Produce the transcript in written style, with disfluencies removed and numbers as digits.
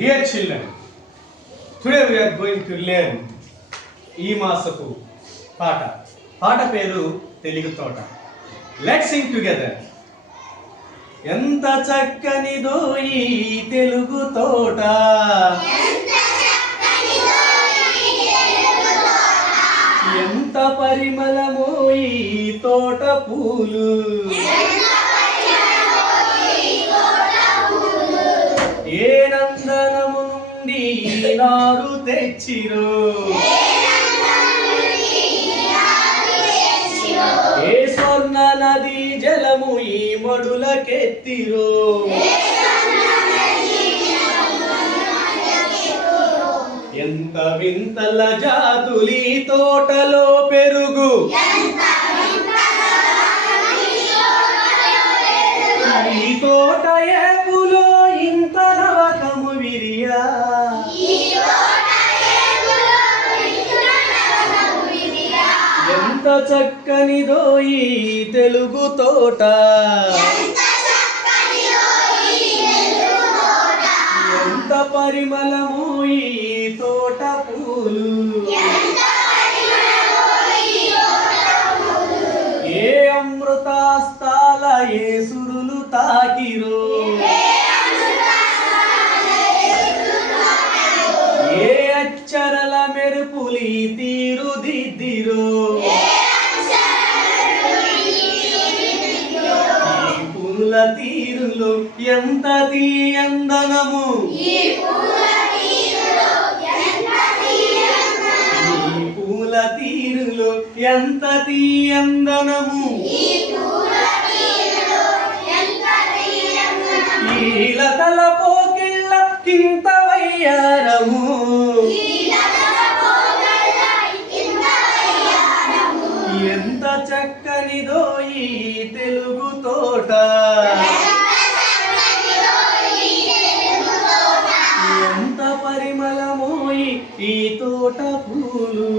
Dear children, today we are going to learn ఈ మాసపు పాట పేరు తెలుగు తోట. Let's sing together. ఎంత చక్కనిదో ఈ తెలుగు తోట, ఎంత పరిమళమో ఈ తోట పూలు, ఏ నందనము నుండి నారు తెచ్చిరో, ఏ స్వర్ణ నది జలము ఈ మడులకెత్తిరో, ఎంత వింతల జాతులి తోటలో పెరుగు, ఈ తోట ఏపులో ఇంత నవకము విరియా, ఎంత చక్కనిదో ఈ తెలుగు తోట, ఎంత పరిమళము ఈ తోట పూలు, ఏ అమృతాస్తాల ఏ సురులు తాకిరో, ఏ అక్షరల మెరుపులి తీరు దిద్దిరో, ఈ పూల తీరులో ఎంత తీయందనము, ఈ పూల తీరులో ఎంత తీయందనము, ఈ లతల పోకిళ్ళ కింత వయ్యారము, ఎంత చక్కనిదో ఈ తెలుగు తోట, ఎంత పరిమళమో ఈ తోట పూలు.